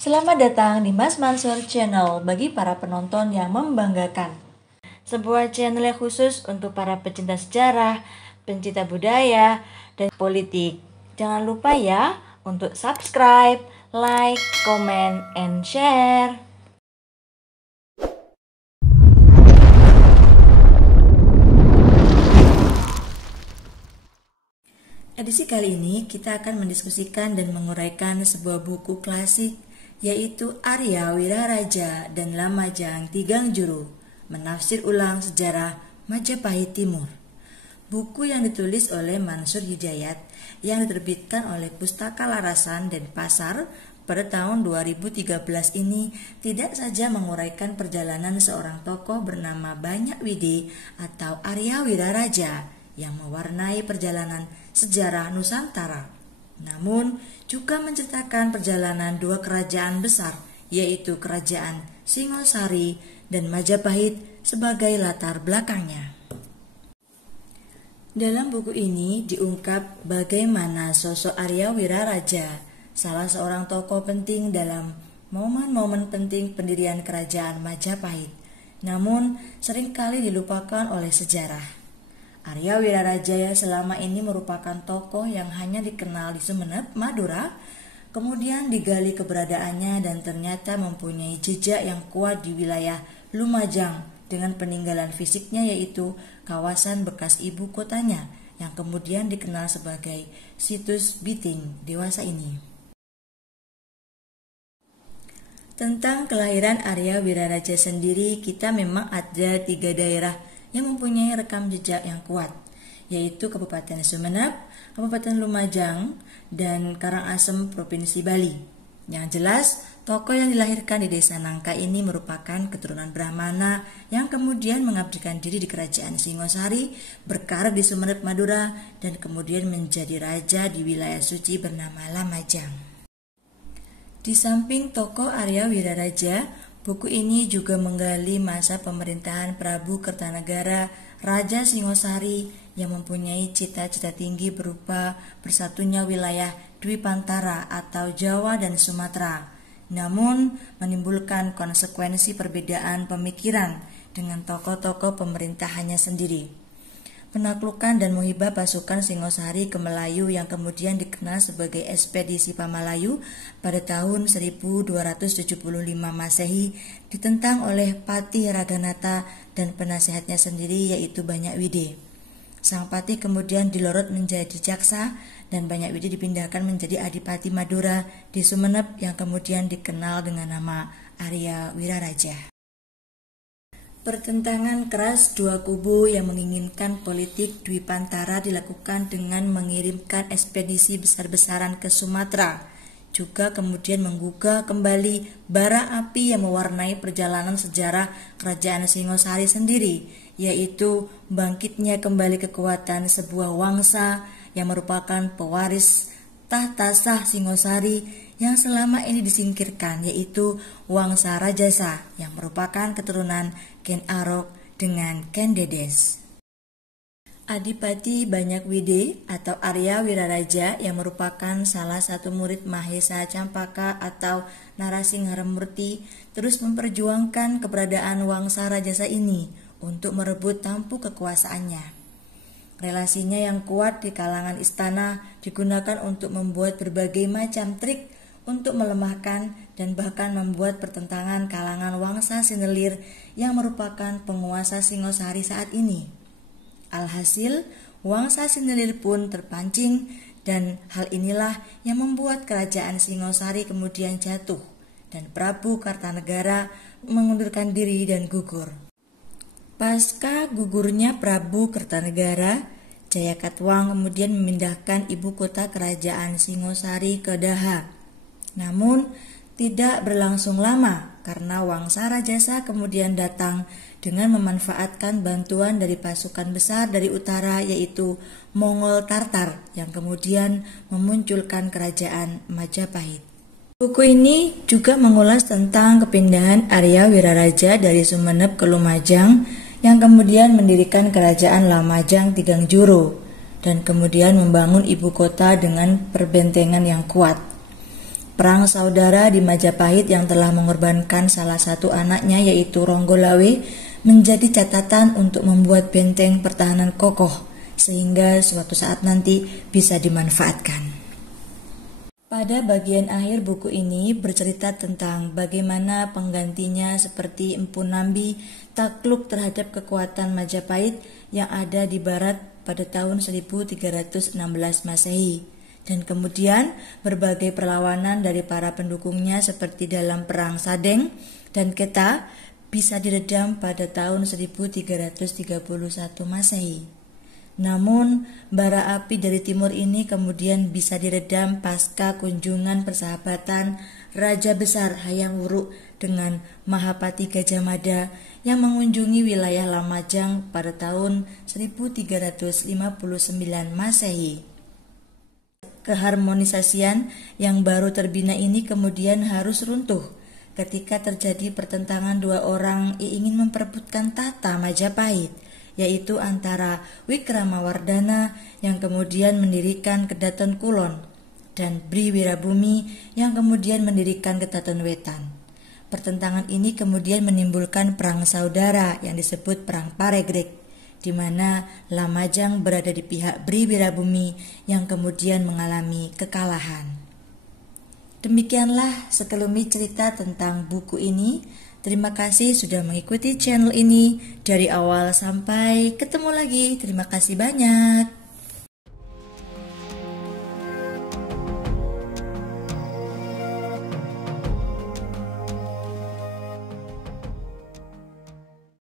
Selamat datang di Mas Mansur Channel bagi para penonton yang membanggakan. Sebuah channel yang khusus untuk para pecinta sejarah, pencinta budaya, dan politik. Jangan lupa ya untuk subscribe, like, comment, and share. Edisi kali ini kita akan mendiskusikan dan menguraikan sebuah buku klasik, yaitu Arya Wiraraja dan Lamajang Tigang Juru, menafsir ulang sejarah Majapahit Timur. Buku yang ditulis oleh Mansur Hidayat yang diterbitkan oleh Pustaka Larasan dan Pasar pada tahun 2013 ini tidak saja menguraikan perjalanan seorang tokoh bernama Banyak Wide atau Arya Wiraraja yang mewarnai perjalanan sejarah Nusantara, namun juga menceritakan perjalanan dua kerajaan besar, yaitu Kerajaan Singosari dan Majapahit sebagai latar belakangnya. Dalam buku ini diungkap bagaimana sosok Arya Wiraraja, salah seorang tokoh penting dalam momen-momen penting pendirian Kerajaan Majapahit, namun seringkali dilupakan oleh sejarah. Arya Wiraraja selama ini merupakan tokoh yang hanya dikenal di Sumeneb, Madura, kemudian digali keberadaannya dan ternyata mempunyai jejak yang kuat di wilayah Lumajang dengan peninggalan fisiknya, yaitu kawasan bekas ibu kotanya yang kemudian dikenal sebagai situs Biting dewasa ini. Tentang kelahiran Arya Wiraraja sendiri, kita memang ada 3 daerah yang mempunyai rekam jejak yang kuat, yaitu Kabupaten Sumeneb, Kabupaten Lumajang, dan Karangasem, Provinsi Bali. Yang jelas, tokoh yang dilahirkan di Desa Nangka ini merupakan keturunan Brahmana yang kemudian mengabdikan diri di Kerajaan Singosari, berkarir di Sumeneb, Madura, dan kemudian menjadi raja di wilayah suci bernama Lamajang. Di samping tokoh Arya Wiraraja, buku ini juga menggali masa pemerintahan Prabu Kertanegara, Raja Singosari yang mempunyai cita-cita tinggi berupa bersatunya wilayah Dwipantara atau Jawa dan Sumatera, namun menimbulkan konsekuensi perbedaan pemikiran dengan tokoh-tokoh pemerintahannya sendiri. Penaklukan dan muhibah pasukan Singosari ke Melayu yang kemudian dikenal sebagai Ekspedisi Pamalayu pada tahun 1275 Masehi ditentang oleh Patih Raganata dan penasehatnya sendiri, yaitu Banyak Wide. Sang Patih kemudian dilorot menjadi jaksa dan Banyak Wide dipindahkan menjadi Adipati Madura di Sumeneb yang kemudian dikenal dengan nama Arya Wiraraja. Pertentangan keras dua kubu yang menginginkan politik Dwipantara dilakukan dengan mengirimkan ekspedisi besar-besaran ke Sumatera, juga kemudian menggugah kembali bara api yang mewarnai perjalanan sejarah Kerajaan Singosari sendiri, yaitu bangkitnya kembali kekuatan sebuah wangsa yang merupakan pewaris tahta sah Singosari yang selama ini disingkirkan, yaitu Wangsa Rajasa yang merupakan keturunan Ken Arok dengan Ken Dedes. Adipati Banyak Wide atau Arya Wiraraja yang merupakan salah satu murid Mahesa Campaka atau Narasingharamurti terus memperjuangkan keberadaan Wangsa Rajasa ini untuk merebut tampuk kekuasaannya. Relasinya yang kuat di kalangan istana digunakan untuk membuat berbagai macam trik untuk melemahkan dan bahkan membuat pertentangan kalangan Wangsa Sinelir yang merupakan penguasa Singosari saat ini. Alhasil, Wangsa Sinelir pun terpancing dan hal inilah yang membuat Kerajaan Singosari kemudian jatuh dan Prabu Kartanegara mengundurkan diri dan gugur. Pasca gugurnya Prabu Kertanegara, Jayakatwang kemudian memindahkan ibu kota Kerajaan Singosari ke Daha. Namun tidak berlangsung lama karena Wangsa Rajasa kemudian datang dengan memanfaatkan bantuan dari pasukan besar dari utara, yaitu Mongol Tartar yang kemudian memunculkan Kerajaan Majapahit. Buku ini juga mengulas tentang kepindahan Arya Wiraraja dari Sumeneb ke Lumajang yang kemudian mendirikan Kerajaan Lamajang Tigang Juru dan kemudian membangun ibu kota dengan perbentengan yang kuat. Perang saudara di Majapahit yang telah mengorbankan salah satu anaknya yaitu Ronggolawe menjadi catatan untuk membuat benteng pertahanan kokoh sehingga suatu saat nanti bisa dimanfaatkan. Pada bagian akhir buku ini bercerita tentang bagaimana penggantinya seperti Empu Nambi takluk terhadap kekuatan Majapahit yang ada di barat pada tahun 1316 Masehi. Dan kemudian berbagai perlawanan dari para pendukungnya seperti dalam Perang Sadeng dan Keta bisa diredam pada tahun 1331 Masehi. Namun, bara api dari timur ini kemudian bisa diredam pasca kunjungan persahabatan Raja Besar Hayam Wuruk dengan Mahapati Gajah Mada yang mengunjungi wilayah Lamajang pada tahun 1359 Masehi. Keharmonisasian yang baru terbina ini kemudian harus runtuh ketika terjadi pertentangan dua orang yang ingin memperebutkan tahta Majapahit, yaitu antara Wikramawardhana yang kemudian mendirikan Kedaton Kulon dan Bri Wirabumi yang kemudian mendirikan Kedaton Wetan. Pertentangan ini kemudian menimbulkan perang saudara yang disebut Perang Paregreg, di mana Lamajang berada di pihak Bri Wirabumi yang kemudian mengalami kekalahan. Demikianlah sekelumit cerita tentang buku ini. Terima kasih sudah mengikuti channel ini dari awal sampai ketemu lagi. Terima kasih banyak.